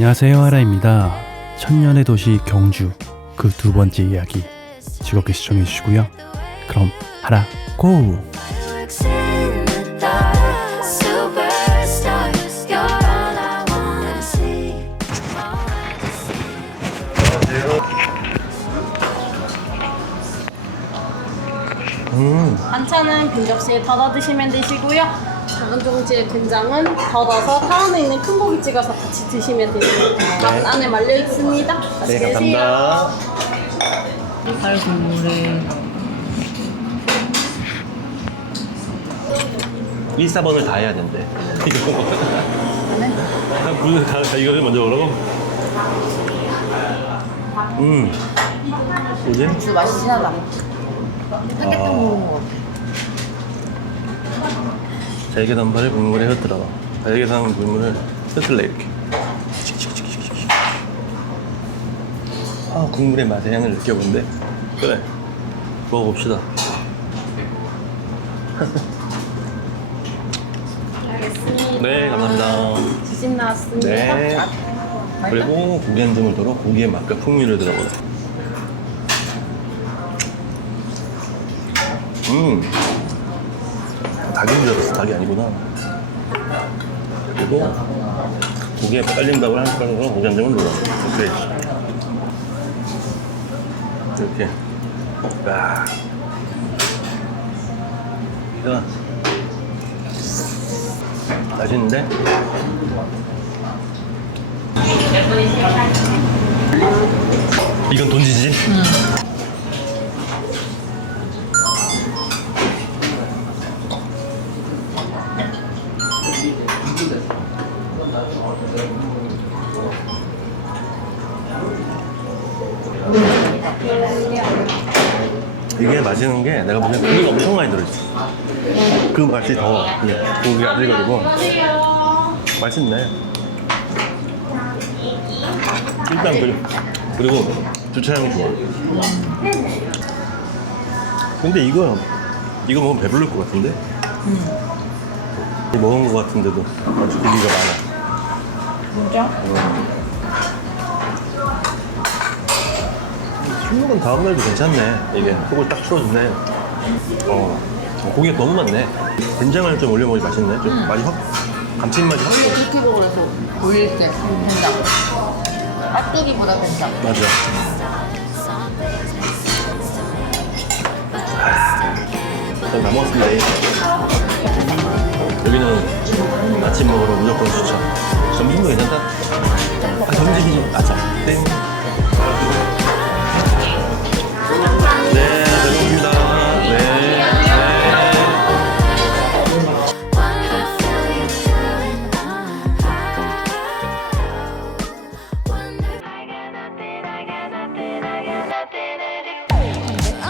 안녕하세요, 하라입니다. 천년의 도시 경주 그 두 번째 이야기 즐겁게 시청해 주시고요. 그럼 하라 고! 반찬은 빈 접시에 덜어 드시면 되시고요. 작은 종지의 된장은 덜어서 타운에 있는 큰 고기 찍어서 같이 드시면 됩니다. 밥은 안에 말려 있습니다. 맛있게 드세요. 쌀 국물에 1,4번을 다 해야 된대. 이거를 먼저 먹으라고? 뭐지? 국수 맛이 진하다. 삼계탕 먹는 거 같아. 잘게단발을 국물에 흩어라. 잘게단 국물을 흩을래 이렇게. 아, 국물의 맛의 향을 느껴본대. 그래, 먹어봅시다. 알겠습니다. 네, 감사합니다. 지진 나왔습니다. 네. 그리고 고기 한 점을 덜어 고기의 맛과 풍미를 들어보래. 닭인 줄 알았어. 닭이 아니구나. 그리고 고기에 깔린다고 한 숟가락으로 고기 한 점을 넣어. 그래. 이렇게. 야. 이거 맛있는데? 이건 돈지지? 이게 맛있는 게 내가 보기엔 고기가 엄청 많이 들어있어. 그 맛이 더 고기가 안 들어가지고 맛있네. 일단 그리고 주차장이 좋아. 근데 이거 먹으면 배부를 것 같은데? 먹은 것 같은데도 아주 고기가 많아. 진짜? 술 먹은 다음날도 괜찮네. 이게 속을 딱 풀어주네. 고기가 너무 많네. 된장을 좀 올려 먹으니 맛있네. 좀 맛이 확 감칠맛이 확. 쿠키버거에서 올릴 때 된장. 깍두기보다 된장. 맞아. 일단 다 먹었습니다. 여기는 아침 먹으러 무조건 추천. 점심도 괜찮다. 점심이 좀 아자. 땡. 네, 잘 먹습니다. 네.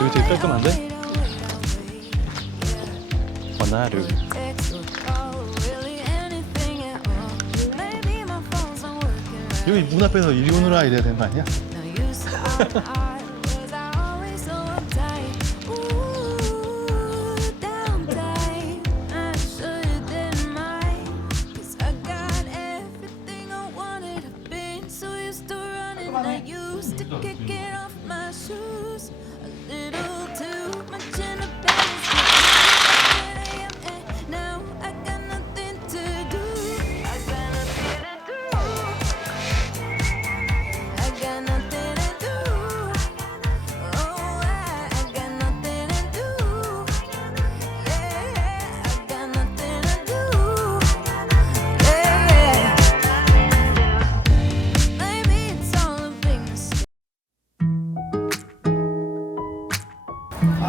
여기 되게 깔끔한데? 원하루. 여기 문 앞에서 이리 오너라 이래야 되는 거 아니야?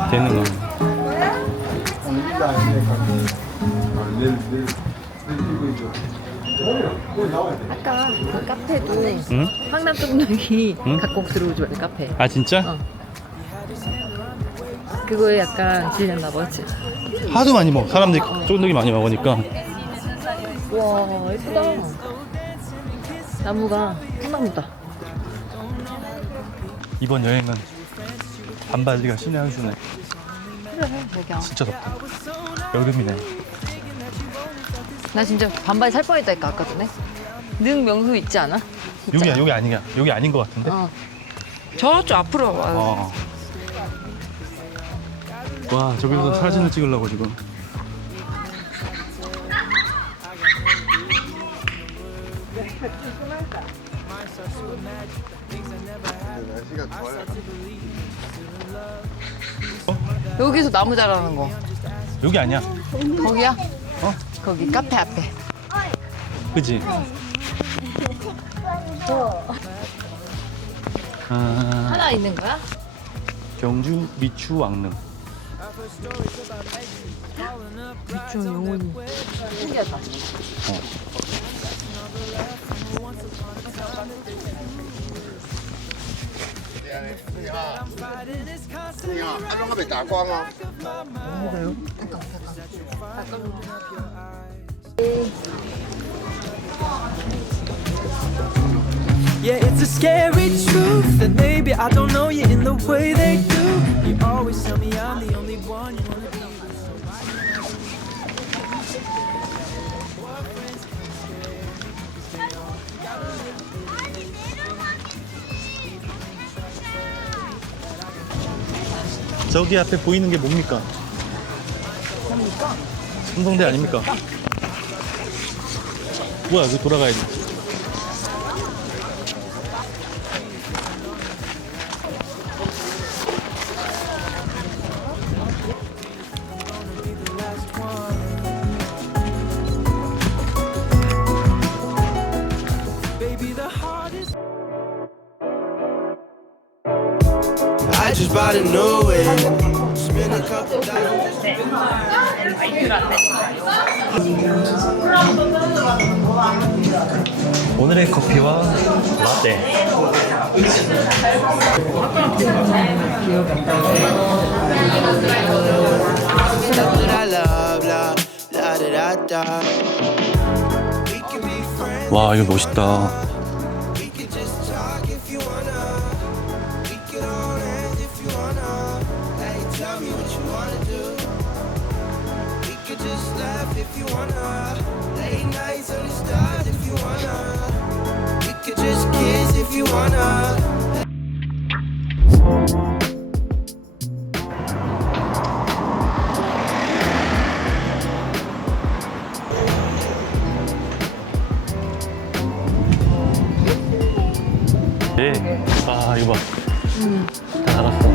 되는 거. 아까 그 카페도 황남 쫀득이 갖고 들어오지 말래 카페. 아 진짜? 어. 그거에 약간 질렸나 봐, 그치? 하도 많이 먹어. 사람들이 쫀득이 많이 먹으니까. 와, 예쁘다. 나무가 황나무다. 이번 여행은 반바지가 신의 한 수네. 그래, 먹여. 진짜 덥다. 여름이네. 나 진짜 반바지 살 뻔했다니까 아까 전에. 능 명수 있지 않아? 여기야, 여기 아니야. 여기 아닌 것 같은데? 저쪽 앞으로 와. 와, 저기서 사진을 찍으려고 지금. 여기서 나무 자라는 거. 여기 아니야. 거기야? 거기 카페 앞에. 그지? 아, 하나 있는 거야? 경주 미추왕릉. 미추 영혼이. 신기하다. Yeah, it's a scary truth that maybe I don't know you in the way they do. You always tell me I'm the only one you wanna be with. 저기 앞에 보이는 게 뭡니까? 성동대 아닙니까? 뭐야, 여기 돌아가야 돼. Baby, the hardest. I just bought a new whip. Spend a couple dollars. 오늘의 커피와 라떼. That I love, la la da da da. We can be friends. 와, 이거 멋있다. We could just talk if you wanna. We could hold hands if you wanna. Hey, tell me what you wanna do. We could just laugh if you wanna. Late nights on the stars if you wanna. We could just kiss if you wanna. 네. 아, 이거 봐. 다 닫았어.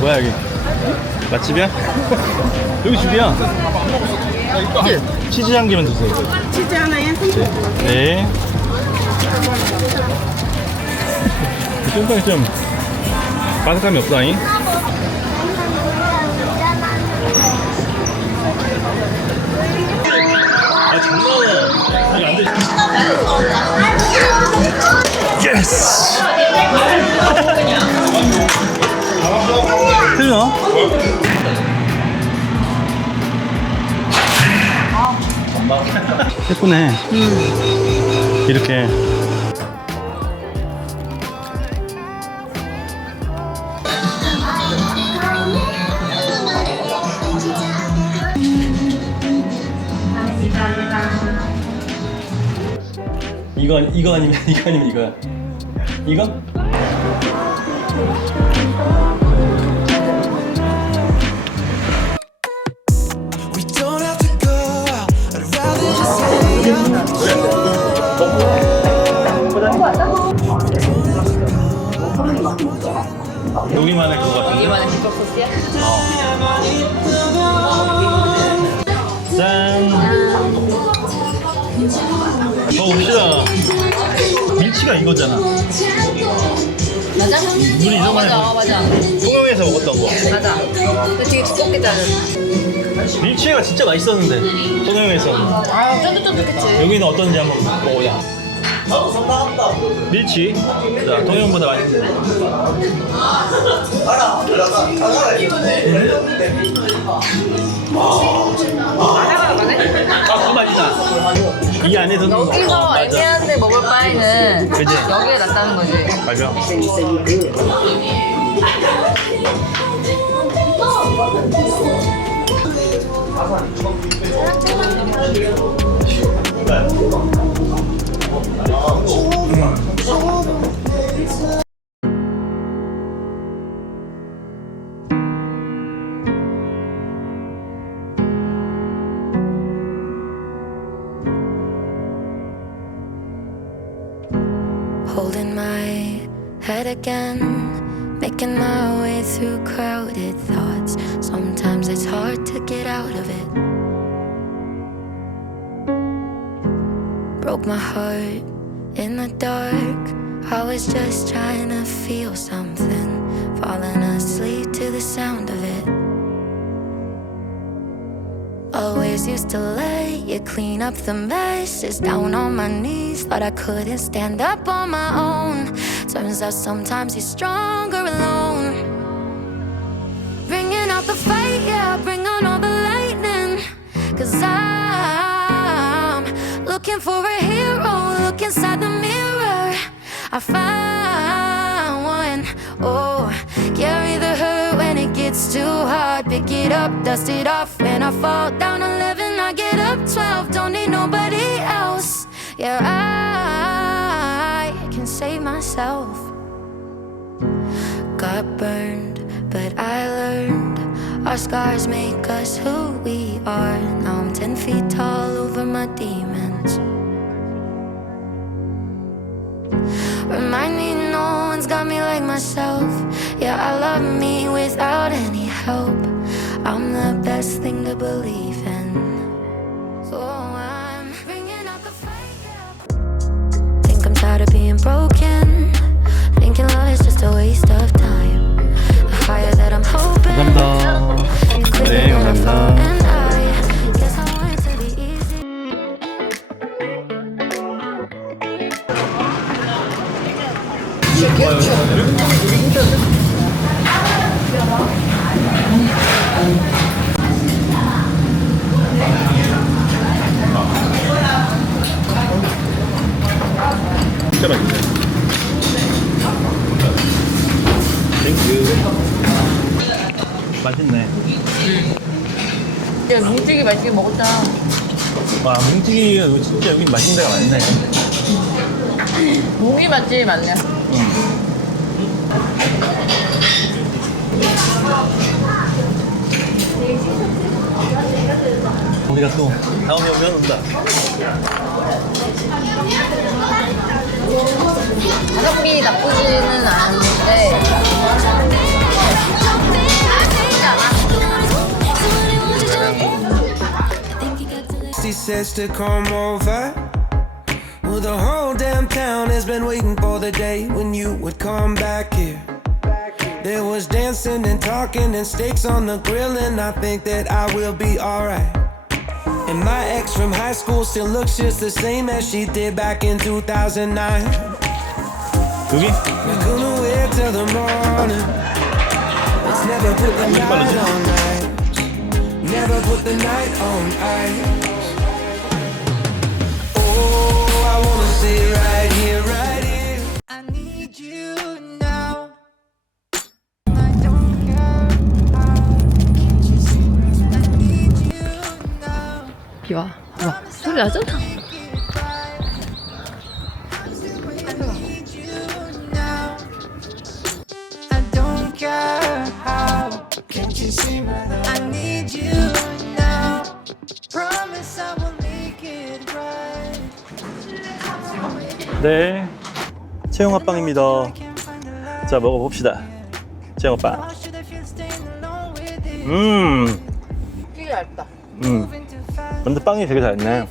뭐야, 여기? 맛집이야? 여기 집이야. 치즈 한 개만 주세요. 치즈 하나에 네. 쫀빵이 좀 바삭함이 없다잉. 아, 장난하네. 이거 안 돼. 예스! 틀려? 예쁘네. 이렇게. 이거 아니면 이거야. 이거? We don't have to go out. I'd rather just hang out. 여기만의 그거 같은데? 이만한 비법 소스야? 짠. 봅시다. 밀치가 이거잖아. 맞아? 우리 이전에 맞아. 통영에서 먹었던 거. 맞아. 근데 되게 두껍게 자른. 밀치가 진짜 맛있었는데 통영에서. 아, 쫀득쫀득했지. 여기는 어떤지 한번 먹어보자. 밀치. 자, 통영보다 맛있어. 아, 그 맛이다. 이 안에서는 여기서 애매한데 먹을 바에는 그지? 여기에 낫다는 거지. 맞아. Holding my head again, making my way through crowded thoughts. Sometimes it's hard to get out of it. Broke my heart in the dark. I was just trying to feel something, falling asleep to the sound of it. Always used to let you clean up the messes. Down on my knees, thought I couldn't stand up on my own. Turns out sometimes you're stronger alone. Bringing out the fight, yeah, bring on all the lightning. 'Cause I'm looking for a hero. Look inside the mirror, I found one. Oh, carry the hurt when it gets too hard. Pick it up, dust it off. When I fall down 11, I get up 12. Don't need nobody else. Yeah, I can save myself. Got burned, but I learned. Our scars make us who we are. Now I'm 10 feet tall over my demons. Remind me no one's got me like myself. Yeah, I love me without any help. I'm the best thing to believe in. So I'm bringing out the fight, yeah. Think I'm tired of being broken. Thinking love is just a waste of time. The fire that I'm hoping 감사합니다. is clear 네, when I fall, 감사합니다. and I guess I want it to be easy. 진짜 맛있네. 땡큐. 맛있네. 야, 뭉치기 맛있게 먹었다. 와, 뭉치기가 여기 진짜 여기 맛있는 데가 많네. 뭉이 맛집이 많네. 우리가 또 다음에 오면 온다. 가성비 나쁘지는 않은데. He says to come over. Well, the whole damn town has been waiting for the day when you would come back here. There was dancing and talking and steaks on the grill, and I think that I will be alright. And my ex from high school still looks just the same as she did back in 2009. 여기? We couldn't wait till the morning. Let's never put the night on ice. Never put the night on ice. Oh, I wanna stay right here, right here. I need you now. I don't care how. Can't you see? I need you now. 비 와. 봐봐. 소리 나잖아. I need you now. I don't care how. Can't you see? I need you now. Promise I will make it right. 네. 채용합빵입니다. 자, 먹어봅시다. 채용합빵. 되게 얇다. 근데 빵이 되게 얇네.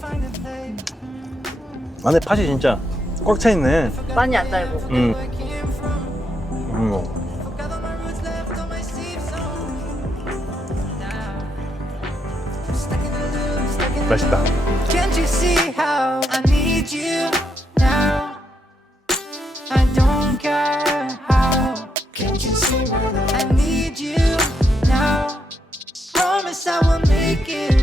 안에 팥이 진짜 꽉 차 있네. 많이 안 달고. 맛있다. Can't you see how I need you now? I don't care how. Can't you see I need you now? Promise I will make it